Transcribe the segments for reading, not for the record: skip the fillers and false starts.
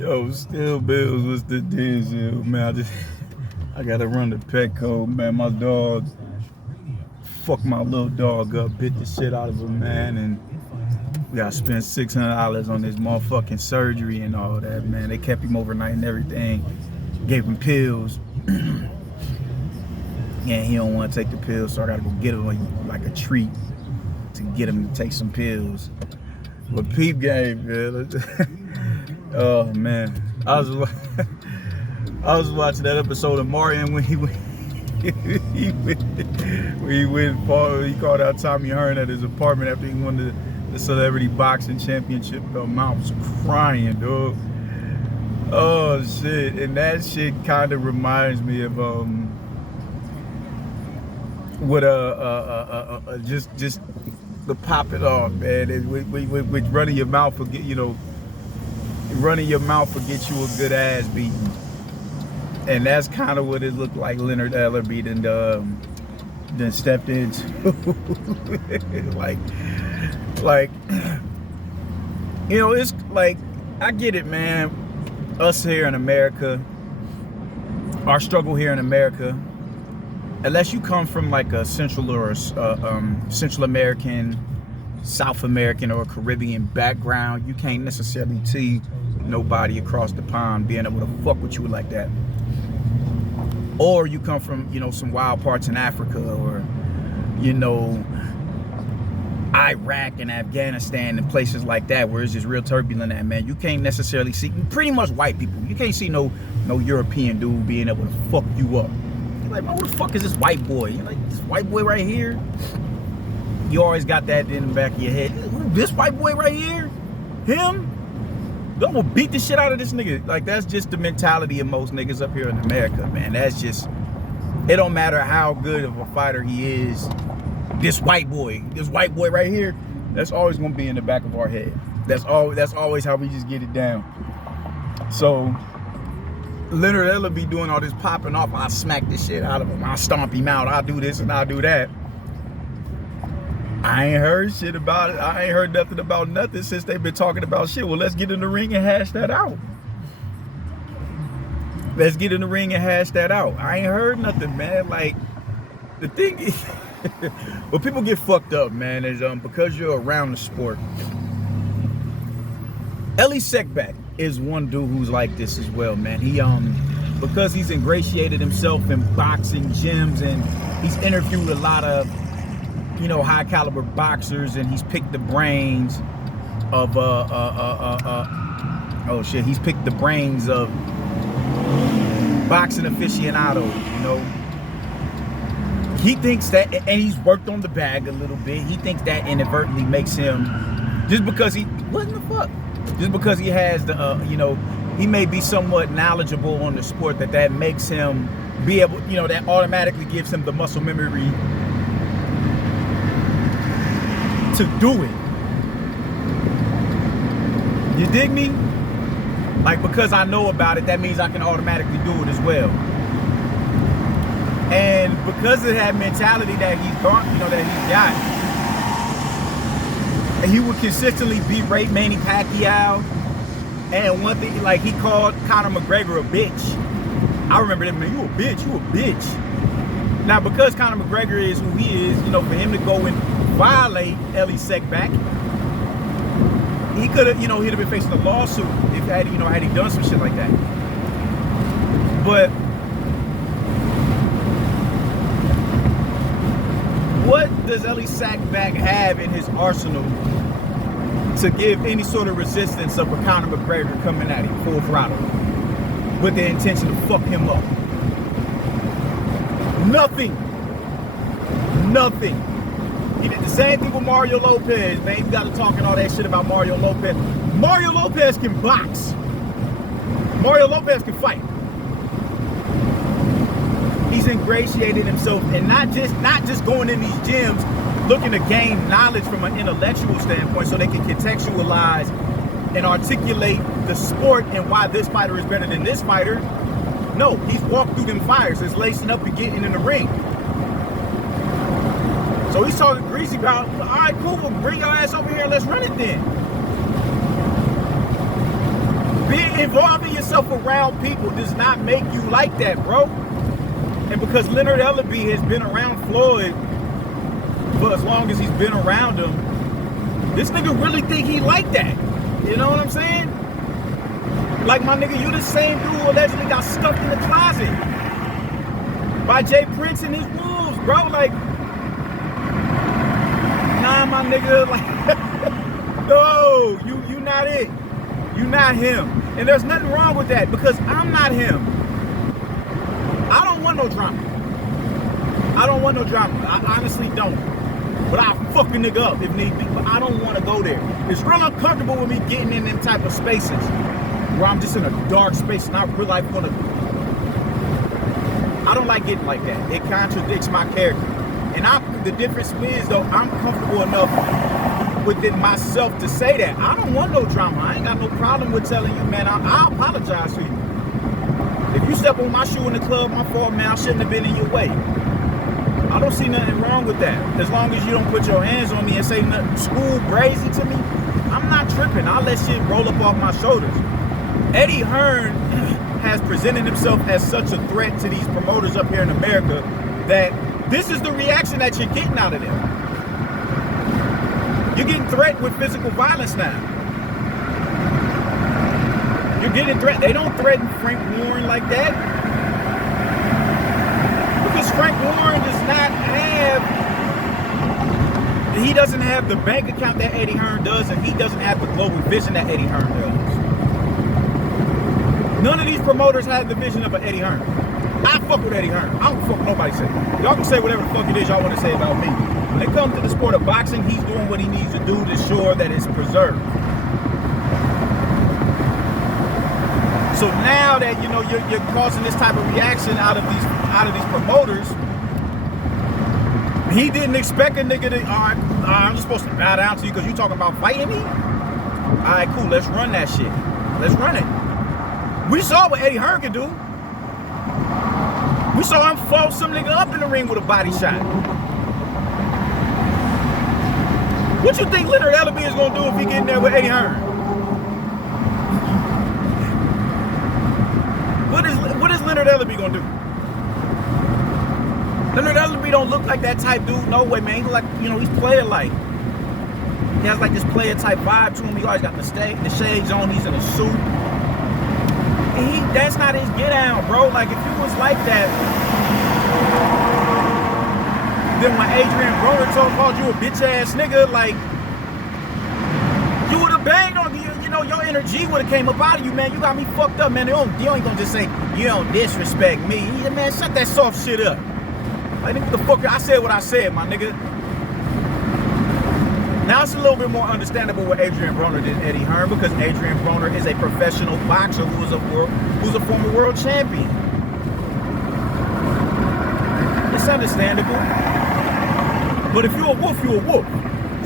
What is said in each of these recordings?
Yo, still bills. What's the deal, man? I gotta run the pet code, man. My dog fucked my little dog up, bit the shit out of him, man, and we gotta spend $600 on this motherfucking surgery and all that, man. They kept him overnight and everything, gave him pills, and he don't want to take the pills, so I gotta go get him like a treat to get him to take some pills. But peep game, man. Oh man, I was watching that episode of Mario when he called out Tommy Hearn at his apartment after he won the celebrity boxing championship. I was crying, dog. Oh shit, and that shit kind of reminds me of what just to pop it off, man. With running your mouth will get, running your mouth will get you a good ass beating. And that's kind of what it looked like Leonard Ellerby then stepped into. like, it's like, I get it, man. Us here in America, our struggle here in America, unless you come from like a Central American, South American, or Caribbean background, you can't necessarily see nobody across the pond being able to fuck with you like that. Or you come from, some wild parts in Africa, or, Iraq and Afghanistan and places like that where it's just real turbulent at, man. You can't necessarily see, pretty much white people, you can't see no European dude being able to fuck you up. You're like, man, who the fuck is this white boy? You're like, this white boy right here? You always got that in the back of your head. This white boy right here? Him? I'm gonna beat the shit out of this nigga. Like, that's just the mentality of most niggas up here in America, man. That's just, it don't matter how good of a fighter he is. This white boy right here, that's always gonna be in the back of our head. That's always how we just get it down. So Leonard Ellerby doing all this popping off, I'll smack this shit out of him, I'll stomp him out, I'll do this and I'll do that. I ain't heard shit about it. I ain't heard nothing about nothing since they've been talking about shit. Well, let's get in the ring and hash that out. Let's get in the ring and hash that out. I ain't heard nothing, man. Like, the thing is, what people get fucked up, man, is because you're around the sport. Ellie Seckbach is one dude who's like this as well, man. He because he's ingratiated himself in boxing gyms and he's interviewed a lot of high caliber boxers, and he's picked the brains of he's picked the brains of boxing aficionados, He thinks that, and he's worked on the bag a little bit, he thinks that inadvertently makes him, just because he has the he may be somewhat knowledgeable on the sport, that makes him be able, that automatically gives him the muscle memory to do it. You dig me? Like, because I know about it, that means I can automatically do it as well. And because of that mentality that he's got, and he would consistently berate Manny Pacquiao. And one thing, like, he called Conor McGregor a bitch. I remember that, man, you a bitch. Now, because Conor McGregor is who he is, for him to go and violate Ellie Seckbach, he could have, he'd have been facing a lawsuit if had he done some shit like that. But what does Ellie Seckbach have in his arsenal to give any sort of resistance of a Conor McGregor coming at him full throttle with the intention to fuck him up? Nothing. He did the same thing with Mario Lopez, man. You got to talking all that shit about Mario Lopez. Mario Lopez can box. Mario Lopez can fight. He's ingratiated himself, and not just going in these gyms looking to gain knowledge from an intellectual standpoint so they can contextualize and articulate the sport and why this fighter is better than this fighter. No, he's walked through them fires. It's lacing up and getting in the ring. So he's talking greasy about, all right, cool, well, bring your ass over here and let's run it then. Involving yourself around people does not make you like that, bro. And because Leonard Ellaby has been around Floyd for as long as he's been around him, this nigga really think he like that. You know what I'm saying? Like, my nigga, you the same dude who allegedly got stuffed in the closet by Jay Prince and his wolves, bro. Like, nah, my nigga, like, no, you not it. You not him. And there's nothing wrong with that because I'm not him. I don't want no drama. I don't want no drama. I honestly don't. But I'll fuck a nigga up if need be. But I don't want to go there. It's real uncomfortable with me getting in them type of spaces where I'm just in a dark space and I really like gonna. I don't like getting like that. It contradicts my character. And the difference is though, I'm comfortable enough within myself to say that. I don't want no drama. I ain't got no problem with telling you, man, I'll apologize to you. If you step on my shoe in the club, my fault, man, I shouldn't have been in your way. I don't see nothing wrong with that. As long as you don't put your hands on me and say nothing school crazy to me, I'm not tripping. I'll let shit roll up off my shoulders. Eddie Hearn has presented himself as such a threat to these promoters up here in America that this is the reaction that you're getting out of them. You're getting threatened with physical violence now. You're getting threatened. They don't threaten Frank Warren like that. Because Frank Warren does not have, he doesn't have the bank account that Eddie Hearn does, and he doesn't have the global vision that Eddie Hearn does. None of these promoters have the vision of an Eddie Hearn. I fuck with Eddie Hearn. I don't fuck what nobody say. Y'all can say whatever the fuck it is y'all want to say about me. When it comes to the sport of boxing, he's doing what he needs to do to ensure that it's preserved. So now that you know you're causing this type of reaction out of these promoters, he didn't expect a nigga to. All right, I'm just supposed to bow down to you because you talking about fighting me. All right, cool. Let's run that shit. Let's run it. We saw what Eddie Hearn could do. We saw him fold some nigga up in the ring with a body shot. What you think Leonard Ellaby is gonna do if he get in there with Eddie Hearn? What is Leonard Ellaby gonna do? Leonard Ellaby don't look like that type dude. No way, man. He look like, you know, he's player like. He has like this player type vibe to him. He always got the shades on. He's in a suit. That's not his get down, bro. Like, if he was like that, then when Adrian Broner called you a bitch ass nigga, like, you would have banged on you know, your energy would have came up out of you, man. You got me fucked up, man. You ain't gonna just say, you don't disrespect me. Man, shut that soft shit up. Like, nigga, the fuck, I said what I said, my nigga. Now it's a little bit more understandable what Adrian Broner did Eddie Hearn, because Adrian Broner is a professional boxer who's a former world champion. It's understandable. But if you're a wolf, you're a wolf.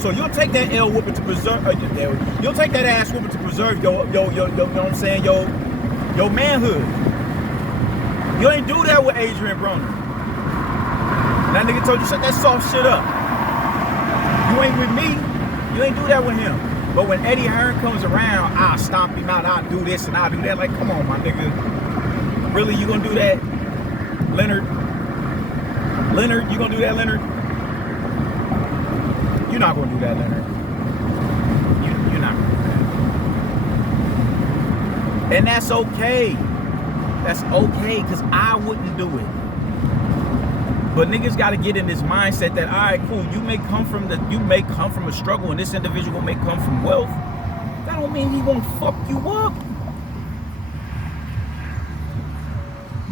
So you'll take that L whooping to preserve. You'll take that ass whooping to preserve your you know what I'm saying, your manhood. You ain't do that with Adrian Broner. That nigga told you shut that soft shit up. You ain't with me. You ain't do that with him. But when Eddie Hearn comes around, I'll stomp him out. I'll do this and I'll do that. Like, come on, my nigga. Really, you gonna do that, Leonard? Leonard, you gonna do that, Leonard? You're not gonna do that, Leonard. You're not gonna do that. And that's okay. That's okay, because I wouldn't do it. But niggas got to get in this mindset that, all right, cool, you may come from a struggle, and this individual may come from wealth. That don't mean he won't fuck you up.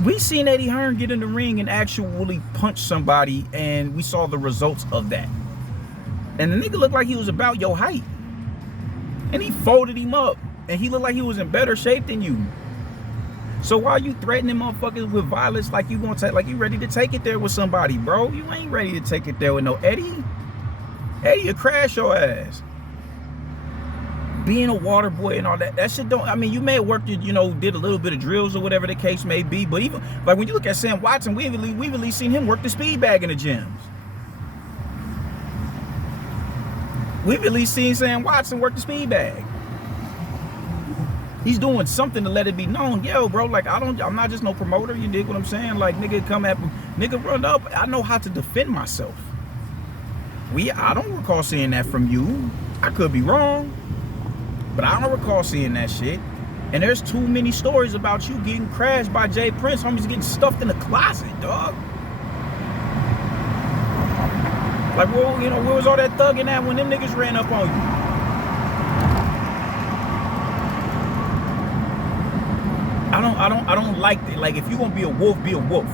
We seen Eddie Hearn get in the ring and actually punch somebody, and we saw the results of that. And the nigga looked like he was about your height, and he folded him up, and he looked like he was in better shape than you. So why you threatening motherfuckers with violence like you gonna take, like you ready to take it there with somebody, bro? You ain't ready to take it there with no Eddie. Eddie will crash your ass. Being a water boy and all that shit don't, I mean, you may have worked, you know, did a little bit of drills or whatever the case may be, but even, like when you look at Sam Watson, we've at least seen him work the speed bag in the gyms. We've at least seen Sam Watson work the speed bag. He's doing something to let it be known. Yo, bro, like I'm not just no promoter. You dig what I'm saying? Like, nigga, come at me, nigga, run up. I know how to defend myself. I don't recall seeing that from you. I could be wrong, but I don't recall seeing that shit. And there's too many stories about you getting crashed by Jay Prince. Homies getting stuffed in the closet, dog. Like, well, you know, where was all that thugging at when them niggas ran up on you? I don't like that. Like, if you're gonna be a wolf, be a wolf.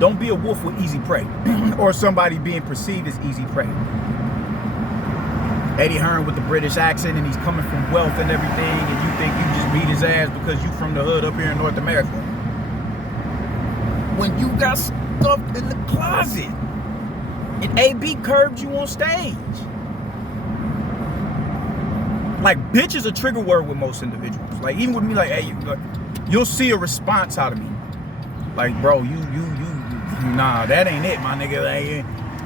Don't be a wolf with easy prey or somebody being perceived as easy prey. Eddie Hearn with the British accent, and he's coming from wealth and everything, and you think you just beat his ass because you from the hood up here in North America. When you got stuffed in the closet and AB curbed you on stage. Like, bitch is a trigger word with most individuals. Like, even with me, like, hey, you'll see a response out of me. Like, bro, nah, that ain't it, my nigga. Like,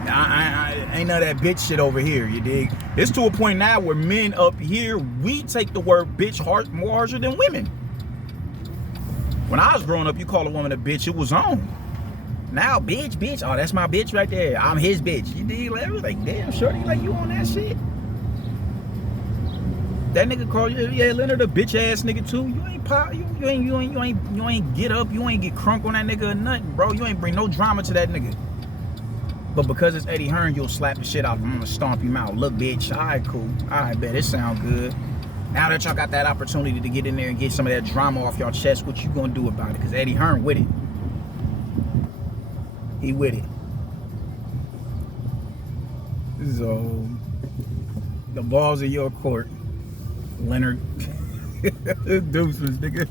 I ain't none of that bitch shit over here, you dig? It's to a point now where men up here, we take the word bitch more harsher than women. When I was growing up, you call a woman a bitch, it was on. Now, bitch, oh, that's my bitch right there. I'm his bitch. You dig? Like, damn, shorty, like, you on that shit? That nigga called you, yeah, Leonard, a bitch ass nigga too. You ain't pop, you ain't get up, you ain't get crunk on that nigga or nothing, bro. You ain't bring no drama to that nigga. But because it's Eddie Hearn, you'll slap the shit out of him. I'm gonna stomp him out. Look, bitch. All right, cool. All right, bet it sound good. Now that y'all got that opportunity to get in there and get some of that drama off y'all chest, what you gonna do about it? Because Eddie Hearn with it. He with it. So, the ball's in your court, Leonard. Deuces, nigga.